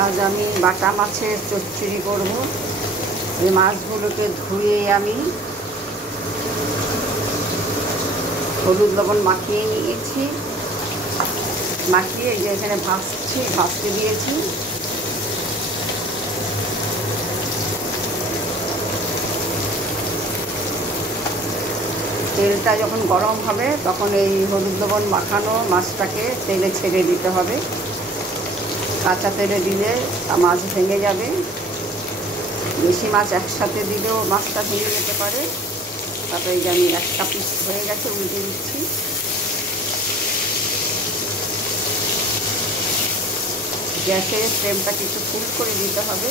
আজ আমি বাটা মাছের চচ্চড়ি করব। এই মাছগুলোকে ধুয়ে আমি হলুদ লবণ মাখিয়ে নিয়েছি। মাখিয়ে এই যে এখানে ভাজতে দিয়েছি। তেলটা যখন গরম হবে তখন এই হলুদ লবণ মাখানো মাছটাকে তেলে ছেড়ে দিতে হবে। কাঁচা তেলে দিলে মাছ ভেঙে যাবে। বেশি মাছ একসাথে দিলেও মাছটা ভেঙে যেতে পারে। তারপরে এই যে আমি একটা পিস হয়ে গেছে, উল্টে দিচ্ছি। গ্যাসের ফ্লেমটা কিছু ফুল করে দিতে হবে।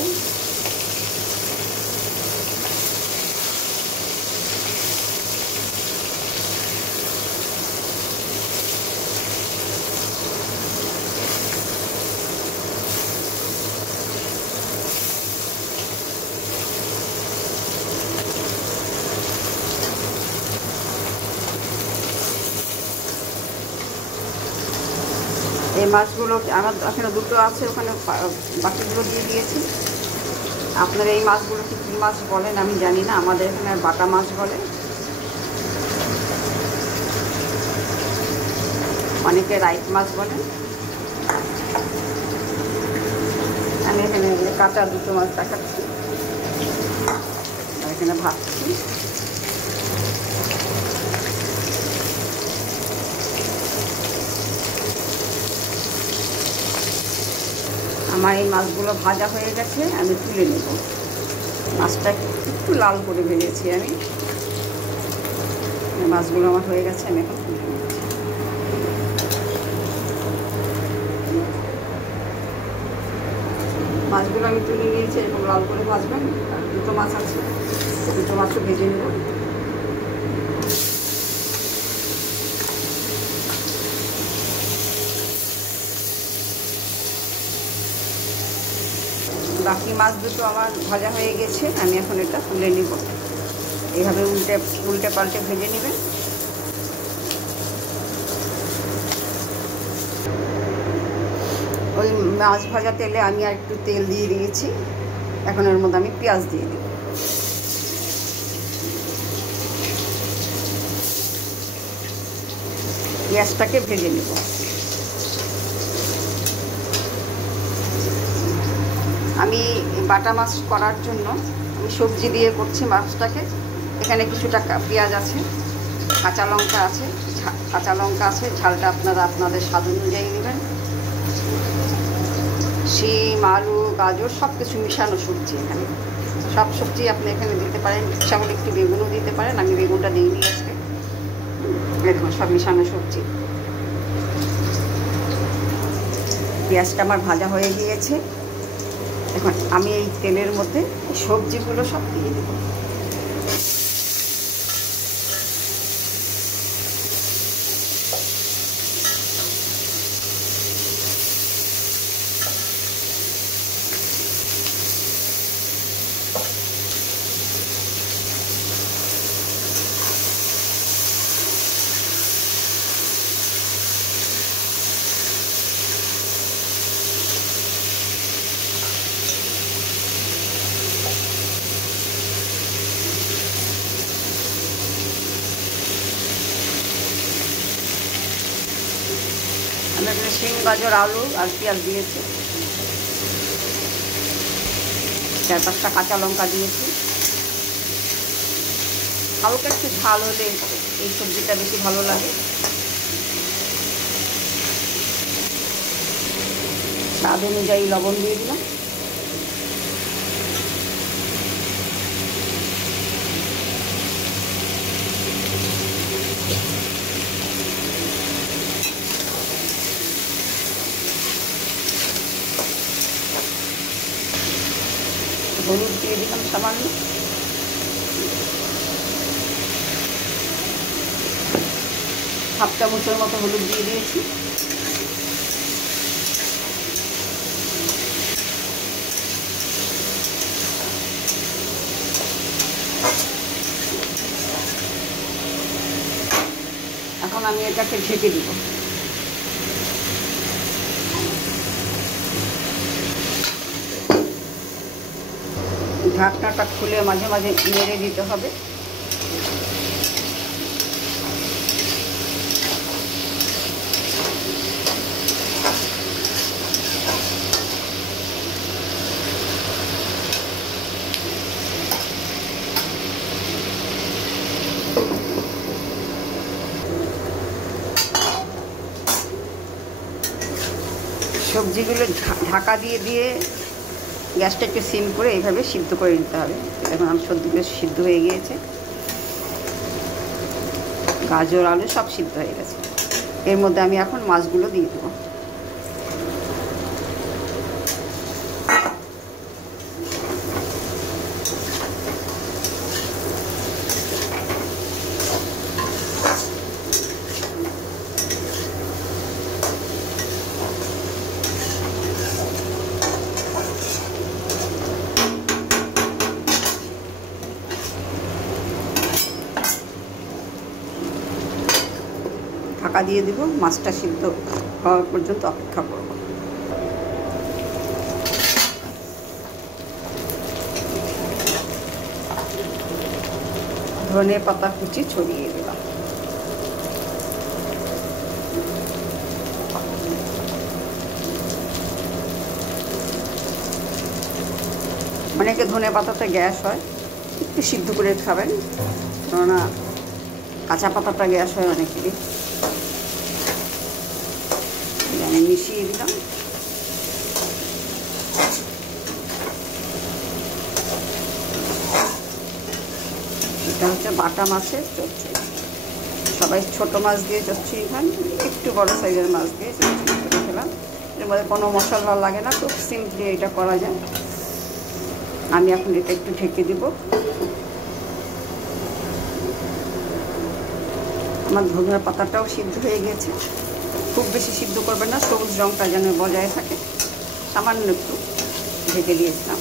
এই মাছগুলো আমার এখানে দুটো আছে, ওখানে বাকিগুলো দিয়ে দিয়েছি। আপনারা এই মাছগুলোকে কী মাছ বলেন আমি জানি না, আমাদের এখানে বাটা মাছ বলে, অনেকে রাইট মাছ বলেন। আমি এখানে কাঁচা দুটো মাছ দেখাচ্ছি, এখানে ভাজছি। আমার এই মাছগুলো ভাজা হয়ে গেছে, আমি তুলে নেব। মাছটা একটু লাল করে ভেজেছি আমি। মাছগুলো আমার হয়ে গেছে, আমি এখন তুলে নিচ্ছি। মাছগুলো আমি তুলে নিয়েছি, এরকম লাল করে ভাজবেন। আর দুটো মাছ আছে, দুটো মাছও ভেজে নেব। বাকি মাছ দুটো আমার ভাজা হয়ে গেছে, আমি এখন এটা তুলে নিব। এইভাবে উল্টে পাল্টে ভেজে নেবেন। ওই মাছ ভাজা তেলে আমি আর একটু তেল দিয়ে দিয়েছি। এখন এর মধ্যে আমি পেঁয়াজ দিয়ে দেব। পেঁয়াজটাকে ভেজে নেব। আমি বাটা মাছ করার জন্য আমি সবজি দিয়ে করছি মাছটাকে। এখানে কিছুটা পেঁয়াজ আছে, কাঁচা লঙ্কা আছে, ঝালটা আপনারা আপনাদের স্বাদ অনুযায়ী নেবেন। শিম, আলু, গাজর সব কিছু মিশানো সবজি। এখানে সব সবজি আপনি এখানে দিতে পারেন, ইচ্ছা করে একটু বেগুনও দিতে পারেন। আমি বেগুনটা দিইনি আজকে। দেখুন সব মিশানো সবজি। পেঁয়াজটা আমার ভাজা হয়ে গিয়েছে। এখন আমি এই তেলের মধ্যে সবজিগুলো সব দিয়ে দেব। আমি এখানে শিম, গাজর, আলু আর পেঁয়াজ দিয়েছি। 4-5টা কাঁচা লঙ্কা দিয়েছি। হালকা একটু ঝাল হলে এই সবজিটা বেশি ভালো লাগে। স্বাদ অনুযায়ী লবণ দিয়ে দিলাম। হলুদ দিয়ে দিলাম সামান্য। হাফ চামচের মতো হলুদ দিয়ে দিয়েছি। এখন আমি এটাকে ঢেকে দিব। ঢাকনাটা খুলে মাঝে মাঝে নেড়ে দিতে হবে। সবজিগুলো ঢাকা দিয়ে দিয়ে গ্যাসটা একটু সিম করে এইভাবে সিদ্ধ করে নিতে হবে। এখন আমার সবজিগুলো সিদ্ধ হয়ে গিয়েছে, গাজর আলু সব সিদ্ধ হয়ে গেছে। এর মধ্যে আমি এখন মাছগুলো দিয়ে দেবো। ঢাকা দিয়ে দিব, মাছটা সিদ্ধ হওয়া পর্যন্ত অপেক্ষা করব। ধনে পাতা কুচি ছড়িয়ে দিলাম। অনেকে ধনে পাতাতে গ্যাস হয়, একটু সিদ্ধ করে খাবেন, কেননা কাঁচা পাতাটা গ্যাস হয় অনেকেরই। আমি মিশিয়ে দিলাম। এটা হচ্ছে বাটা মাছের চচ্চড়ি। সবাই ছোট মাছ দিয়ে চচ্চড়ি খান, একটু বড় সাইজের মাছ দিয়ে চচ্চড়ি করে খেলাম। এর মধ্যে কোনো মশলা লাগে না, খুব সিম্পলি এটা করা যায়। আমি এখন এটা একটু ঢেকে দিব। আমার ধনিয়া পাতাটাও সিদ্ধ হয়ে গেছে, খুব বেশি সিদ্ধ করবেন না, সবুজ রঙটা যেন বজায় থাকে। সামান্য একটু ঢেকে দিয়েছিলাম।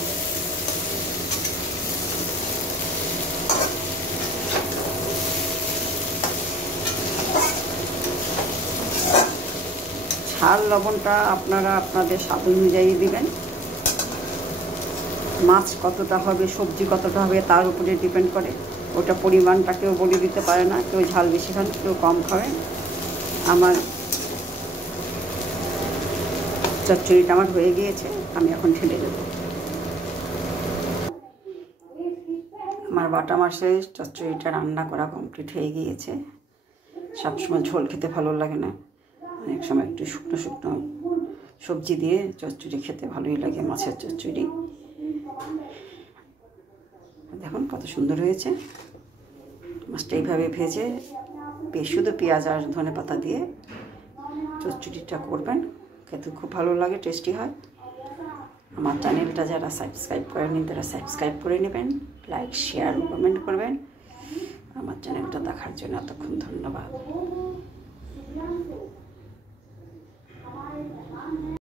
ঝাল লবণটা আপনারা আপনাদের স্বাদ অনুযায়ী দিবেন। মাছ কতটা হবে, সবজি কতটা হবে তার উপরে ডিপেন্ড করে। ওটা পরিমাণটা কেউ বলে দিতে পারে না, কেউ ঝাল বেশি খান, কেউ কম খাবেন। আমার চচ্চড়িটা আমার হয়ে গিয়েছে, আমি এখন ঢেলে দেব। আমার বাটা মাছের চচ্চড়িটা রান্না করা কমপ্লিট হয়ে গিয়েছে। সবসময় ঝোল খেতে ভালো লাগে না, অনেক সময় একটু শুকনো শুকনো সবজি দিয়ে চচ্চড়ি খেতে ভালোই লাগে। মাছের চচ্চড়ি দেখুন কত সুন্দর হয়েছে। মাছটা এইভাবে ভেজে শুধু পেঁয়াজ আর ধনে পাতা দিয়ে চচ্চড়িটা করবেন, খেতে খুব ভালো লাগে, টেস্টি হয়। আমার চ্যানেলটা যারা সাবস্ক্রাইব করেনি তারা সাবস্ক্রাইব করে নেবেন, লাইক শেয়ার কমেন্ট করবেন। আমার চ্যানেলটা দেখার জন্য এতক্ষণ ধন্যবাদ।